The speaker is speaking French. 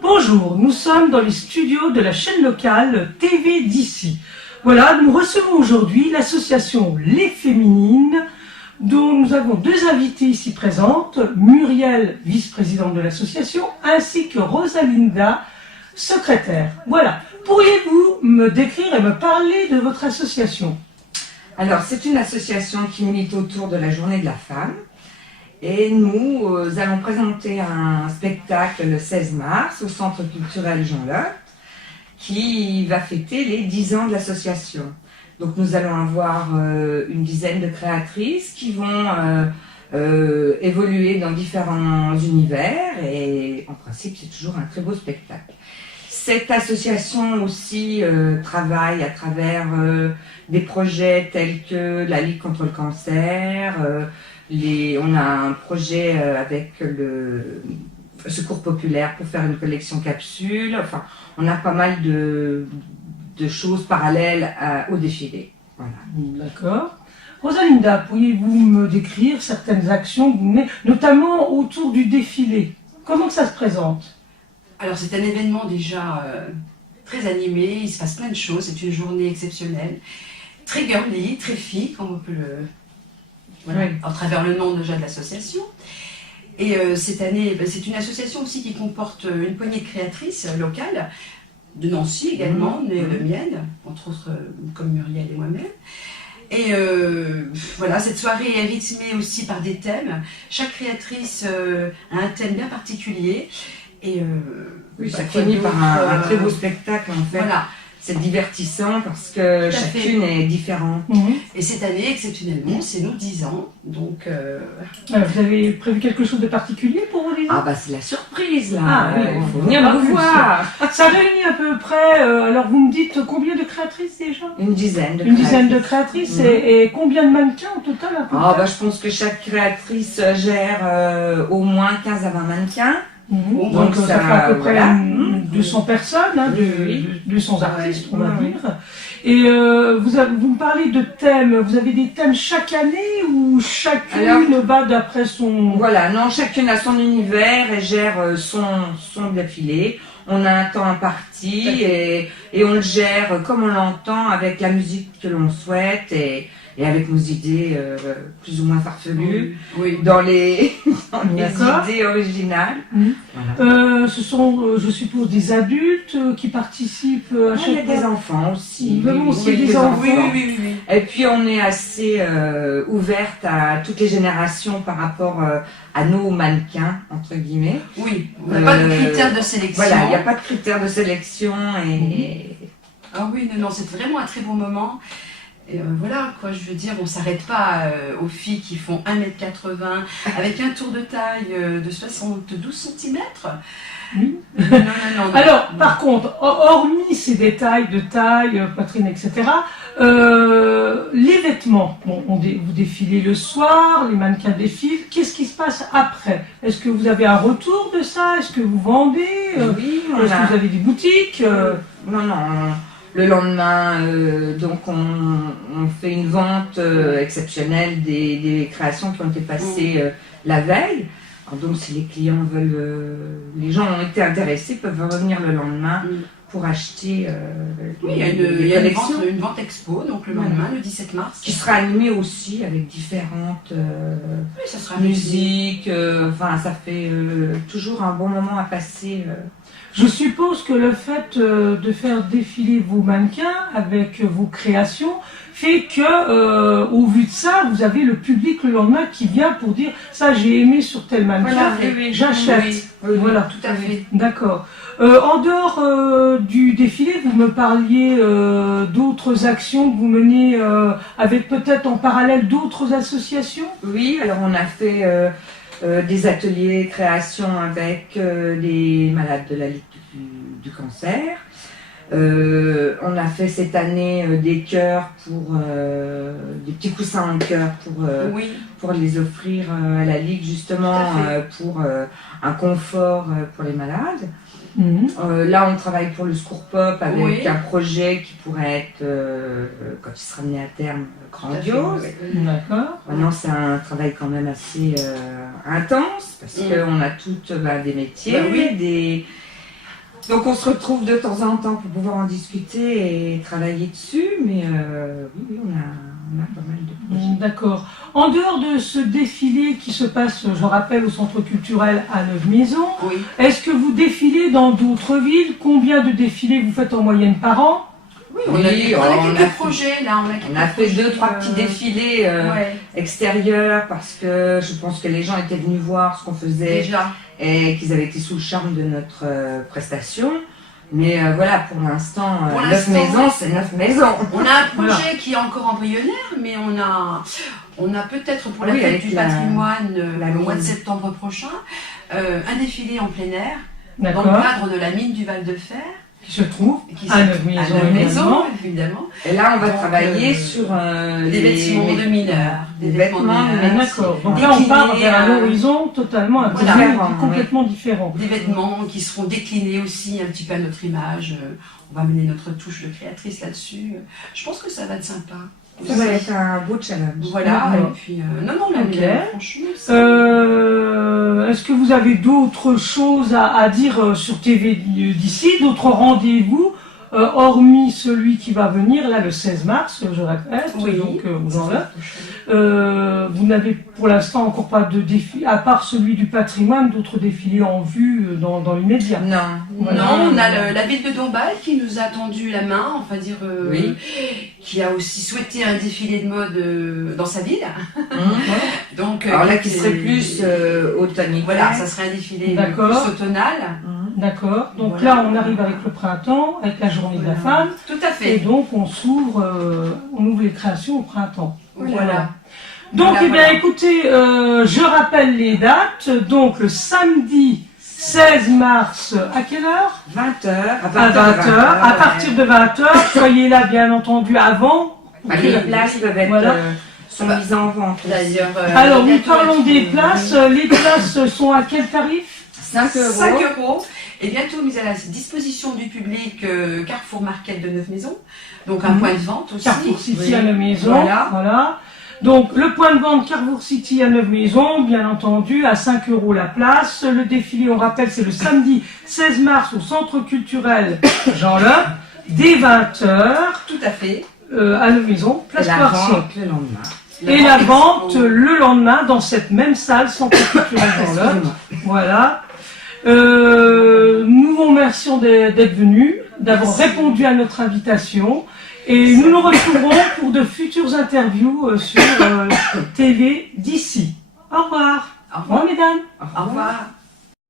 Bonjour, nous sommes dans les studios de la chaîne locale TV d'ici. Voilà, nous recevons aujourd'hui l'association Les Féminines, dont nous avons deux invités ici présentes, Muriel, vice-présidente de l'association, ainsi que Rosalinda, secrétaire. Voilà, pourriez-vous me décrire et me parler de votre association? Alors, c'est une association qui milite autour de la Journée de la femme. Et nous allons présenter un spectacle le 16 mars au Centre culturel Jean Lotte qui va fêter les 10 ans de l'association. Donc nous allons avoir une dizaine de créatrices qui vont évoluer dans différents univers et en principe c'est toujours un très beau spectacle. Cette association aussi travaille à travers des projets tels que la Ligue contre le cancer, on a un projet avec le Secours populaire pour faire une collection capsule. Enfin, on a pas mal de choses parallèles au défilé. Voilà. D'accord. Rosalinda, pourriez-vous me décrire certaines actions que vous menez, notamment autour du défilé? Comment ça se présente? Alors c'est un événement déjà très animé, il se passe plein de choses, c'est une journée exceptionnelle, très girly, très fille, comme on peut le... Voilà, oui. À travers le nom déjà de l'association. Et cette année, c'est une association aussi qui comporte une poignée de créatrices locales, de Nancy également, de Mienne, entre autres comme Muriel et moi-même. Et voilà, cette soirée est rythmée aussi par des thèmes. Chaque créatrice a un thème bien particulier. Et oui, ça finit par un très beau spectacle en fait. Voilà. C'est divertissant parce que chacune est différente. Et cette année, exceptionnellement, c'est nos 10 ans. Donc, vous avez prévu quelque chose de particulier pour vos 10 ans? Ah bah c'est la surprise là. Ah, oui, il faut venir nous voir. Ça réunit à peu près, alors vous me dites combien de créatrices déjà? Une dizaine de créatrices. Une dizaine de créatrices et combien de mannequins au total à peu près? Bah, je pense que chaque créatrice gère au moins 15 à 20 mannequins. Donc ça fait à peu près 200 personnes, hein, 200 artistes on va dire. Et vous me parlez de thèmes, vous avez des thèmes chaque année ou chacune va d'après son... Voilà, non, chacune a son univers et gère son défilé. On a un temps imparti et on le gère comme on l'entend avec la musique que l'on souhaite et avec nos idées plus ou moins farfelues, dans les idées originales. Voilà. Ce sont, je suppose, des adultes qui participent à chaque fois. Il y a des enfants aussi. Des enfants. Oui. Et puis on est assez ouverte à toutes les générations par rapport à nos mannequins, entre guillemets. Oui, on n'a pas de critères de sélection. Voilà, il n'y a pas de critères de sélection. Ah oui, non, c'est vraiment un très bon moment. Et voilà, quoi, je veux dire, on ne s'arrête pas aux filles qui font 1m80 avec un tour de taille de 72 cm. Non. Alors, par contre, hormis ces détails de taille, poitrine, etc., les vêtements, vous défilez le soir, les mannequins défilent, qu'est-ce qui se passe après? Est-ce que vous avez un retour de ça? Est-ce que vous vendez? Oui, est-ce que vous avez des boutiques? Non. Le lendemain, donc on fait une vente exceptionnelle des créations qui ont été passées la veille. Alors donc si les clients veulent, les gens ont été intéressés, peuvent revenir le lendemain pour acheter il y a une vente expo, donc le lendemain, le 17 mars. Qui sera animée aussi avec différentes musiques, enfin ça fait toujours un bon moment à passer. Je suppose que le fait de faire défiler vos mannequins avec vos créations fait que, au vu de ça, vous avez le public le lendemain qui vient pour dire « ça j'ai aimé sur tel mannequin, j'achète ». Voilà, tout à fait. D'accord. En dehors du défilé, vous me parliez d'autres actions que vous menez avec peut-être en parallèle d'autres associations? Oui, alors on a fait des ateliers création avec les malades de la Ligue du cancer. On a fait cette année des cœurs des petits coussins en cœur pour les offrir à la Ligue justement pour un confort pour les malades. Là on travaille pour le Secours Pop avec un projet qui pourrait être, quand il sera amené à terme, grandiose. D'accord. Maintenant c'est un travail quand même assez intense parce qu'on a toutes des métiers, Donc on se retrouve de temps en temps pour pouvoir en discuter et travailler dessus, mais oui, on a pas mal de projets. D'accord. En dehors de ce défilé qui se passe, je rappelle, au Centre culturel à Neuve-Maisons, Oui. est-ce que vous défilez dans d'autres villes? Combien de défilés vous faites en moyenne par an? Oui, on a quelques projets là. On a fait 2-3 petits défilés ouais, extérieurs parce que je pense que les gens étaient venus voir ce qu'on faisait déjà. et qu'ils avaient été sous le charme de notre prestation. Mais voilà, pour l'instant, Pour 9 l'instant, maisons, c'est 9 maisons. On a un projet qui est encore embryonnaire, mais on a peut-être pour la Oui, fête avec du la patrimoine le mois de mine. septembre prochain, un défilé en plein air dans le D'accord. cadre de la mine du Val de Fer. Qui se trouve Qui à se- Neuve-Maisons, à Neuve-Maisons, évidemment. évidemment. Et là, on va Donc, travailler sur Des vêtements de mineurs. Des vêtements de mineurs. D'accord. Donc Des là, on part kinés, vers un horizon totalement inconnu, Différent, complètement différent. Des vêtements qui seront déclinés aussi un petit peu à notre image. On va amener notre touche de créatrice là-dessus. Je pense que ça va être sympa. Ça va être un beau challenge. Voilà, D'accord. et puis non, Ok. mais franchement, c'est- Est-ce que vous avez d'autres choses à dire sur TV d'ici, d'autres rendez-vous, hormis celui qui va venir, là, le 16 mars, je répète, Oui. donc aux Enveloppes. Vous n'avez pour l'instant encore pas de défi, à part celui du patrimoine, d'autres défilés en vue dans l'immédiat. Non. Voilà. Non, on a la ville de Dombasle qui nous a tendu la main, enfin dire, Oui. qui a aussi souhaité un défilé de mode dans sa ville. Donc, Alors là, qui serait plus automnal. voilà, ça serait un défilé D'accord. plus automnal. D'accord. Donc Voilà. là, on arrive avec le printemps, avec la journée de la Voilà. femme, Tout à et fait. donc on ouvre les créations au printemps. Voilà. Donc, Voilà, eh bien, voilà. écoutez, je rappelle les dates. Donc, le samedi 16 mars, à quelle heure? 20h. À 20h. À partir de 20h, soyez là, bien entendu, avant. Les places peuvent être Voilà. sont mises en vente. D'ailleurs, Alors, oui, bientôt parlons être- des places. Les places sont à quel tarif? 5 euros. 5 euros et bientôt mise à la disposition du public Carrefour Market de Neuve-Maisons, donc un point de vente aussi. Carrefour City Oui. à Neuve-Maisons. Voilà. Voilà. Donc, le point de vente Carrefour City à Neuve-Maisons, bien entendu, à 5 euros la place. Le défilé, on rappelle, c'est le samedi 16 mars au Centre culturel Jean Leup, dès 20h, Tout à fait. à Neuve-Maisons, Et place la Poirson. vente le lendemain. Et la vente le lendemain dans cette même salle, Centre culturel Jean Leup. Excusez-moi. Voilà. Nous vous remercions d'être venus, d'avoir répondu à notre invitation. Et nous nous retrouverons pour de futures interviews sur TV d'ici. Au revoir. Au Au revoir, mesdames. Au revoir.